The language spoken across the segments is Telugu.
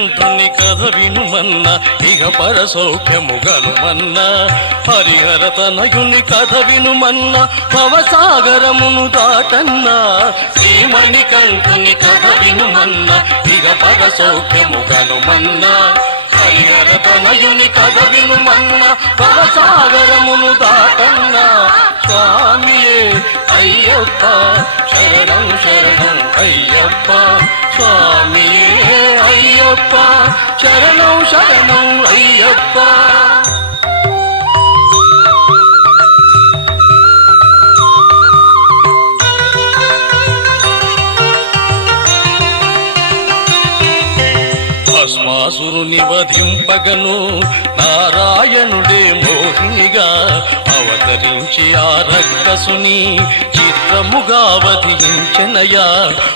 మణికంఠుని కథ వినుమన్న ఇహ పర సౌఖ్యముగనుమన్న హరిహర తనయుని కథ వినుమన్న భవసాగరమును దాటన్న శ్రీ మణికంఠుని కథ వినుమన్న ఇహ పర సౌఖ్యముగనుమన్న హరిహర తనయుని కథ వినుమన్న భవసాగరమును దాటన్న స్వామియే అయ్యప్ప శరణం శరణం అయ్యప్ప స్వామియే అయ్యప్ప శరణం శరణం అయ్యప్ప భస్మాసురుని వధింపగను నారాయణుడే మోహినిగా అవతరించి ఆ రక్కసుని చిత్రముగా వధించనయా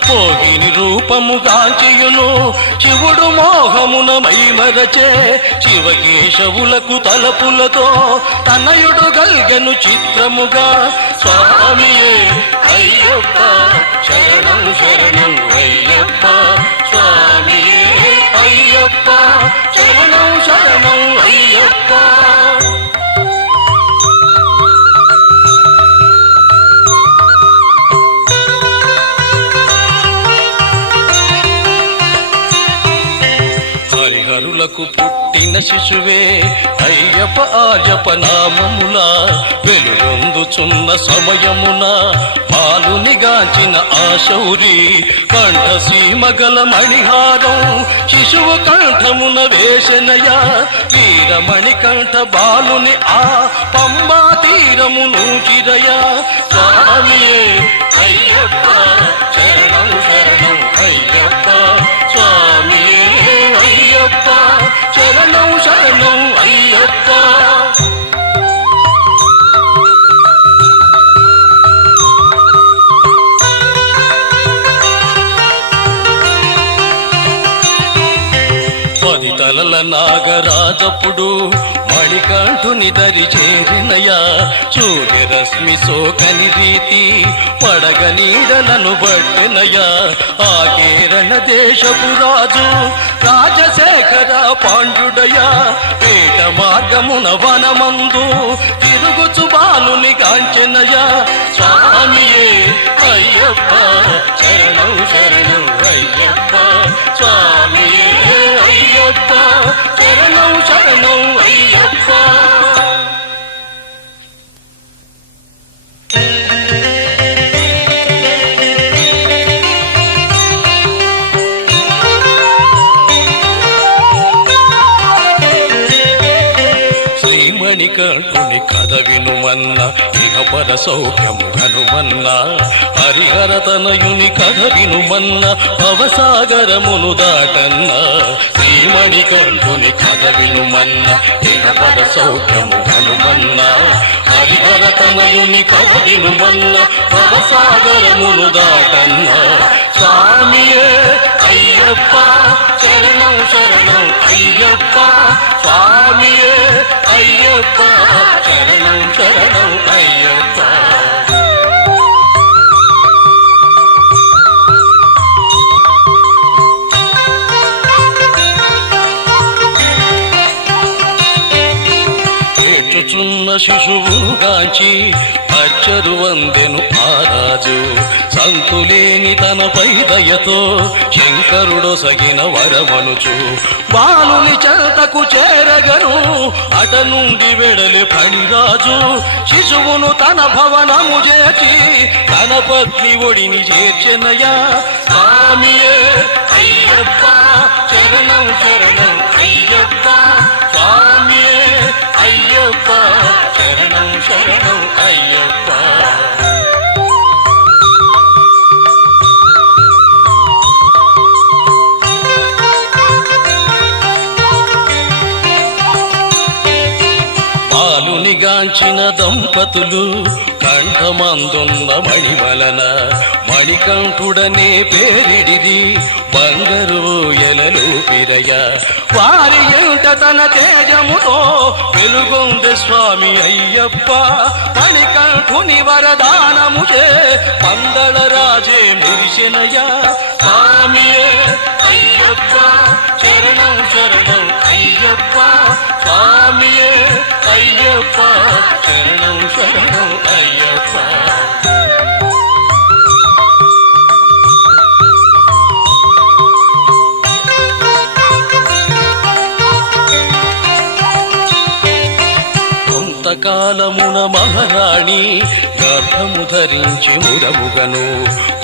మోహిని రూపముగాంచియును శివుడు మోహమున మైమరచే శివకేశవులకు తలపులతో తనయుడు గల్గెను చిత్రముగా స్వామియే అయ్యప్ప శరణం శరణం అయ్యప్ప స్వామియే అయ్యప్ప శరణం శరణం అయ్యప్ప హరిహరులకు పుట్టిన శిశువే అయ్యప్ప ఆర్యప నామముల వెలుగొందుచున్న సమయమున పాలునిగాంచిన ఆ శౌరి కంఠసీమగల మణిహారం శిశువు కంఠమున వేషనయ వీరమణికంఠ బాలుని ఆ పంబా తీరమును చిరయ స్వామియే అయ్యప్ప శరణం శరణం అయ్యప్ప స్వామియే అయ్యప్ప శరణం శరణం అయ్యప్ప పది తలల నాగరాజప్పుడు మణికంఠుని దరి చేరినయా సూర్యరశ్మి సోకని రీతి పడగ నీడలను బట్టినయా ఆ కేరళ దేశపు రాజు రాజశేఖర పాండ్యుడయా పేట మార్గమున వనమందు తిరుగుచు బాలుని కాంచెనయా స్వామియే అయ్యప్ప శరణం శరణం అయ్యప్ప స్వామియే అయ్యప్ప శరణం శరణం అయ్యప్ప మణికంఠుని కథ వినుమన్న ఇహపర సౌఖ్యము హనుమన్న హరిహర తనయుని కథ వినుమన్న భవసాగరమును దాటన్న శ్రీమణికంఠుని కథ వినుమన్న ఇహపర సౌఖ్యము హనుమన్న హరిహర తనయుని కథ వినుమన్న భవసాగరమును దాటన్న స్వామియే అయ్యప్ప శరణం శరణం అయ్యప్ప స్వామియే అయ్యప్ప శరణం శరణం అయ్యప్ప ఏడ్చుచున్న శిశువును గాంచి అచ్చరు వందెను ఆ రాజు సంతులేని తనపై దయతో శంకరుడు సగిన వరమనుచు బాలుని చెంతకు చేరగను అట నుండి వెడలి పడిరాజు శిశువును తన భవనము చేర్చి తన పత్ని ఒడిని చేర్చెనయా స్వామియే అయ్యప్ప శరణం శరణం అయ్యప్ప స్వామియే అయ్యప్ప శరణం శరణం అయ్యప్ప పాలునిగాంచిన దంపతులు కంఠమందున్న మణివలన మణికంఠుడనే పేరిడిది బంగారు ఎలలు పిరయ వారి ఎంట తన తేజముతో వెలుగొందె స్వామి అయ్యప్ప మణికంఠుని వరదానముచే పందళ రాజే మురిశెనయ స్వామియే అయ్యప్ప శరణం శరణం అయ్యప్ప స్వామియే అయ్యప్ప శరణం శరణం అయ్యప్ప. కొంతకాలమున మహారాణి గర్భము ధరించి ముదముగను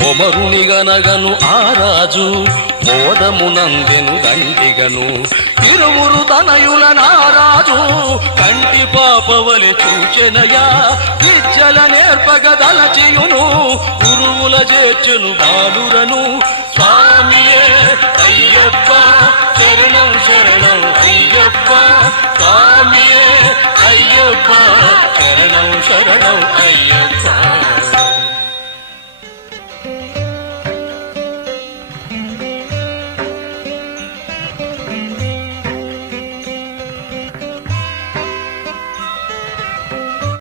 కొమరుని గనగను ఆ రాజు మోదమునందెను దండిగను ఇరువురు తనయుల నారాజు కంటి పాపవలి చూచెనయా విద్యల నేర్పగదలచియును గురువుల చేర్చెను బాలురను స్వామియే అయ్యప్ప శరణం శరణం అయ్యప్ప స్వామి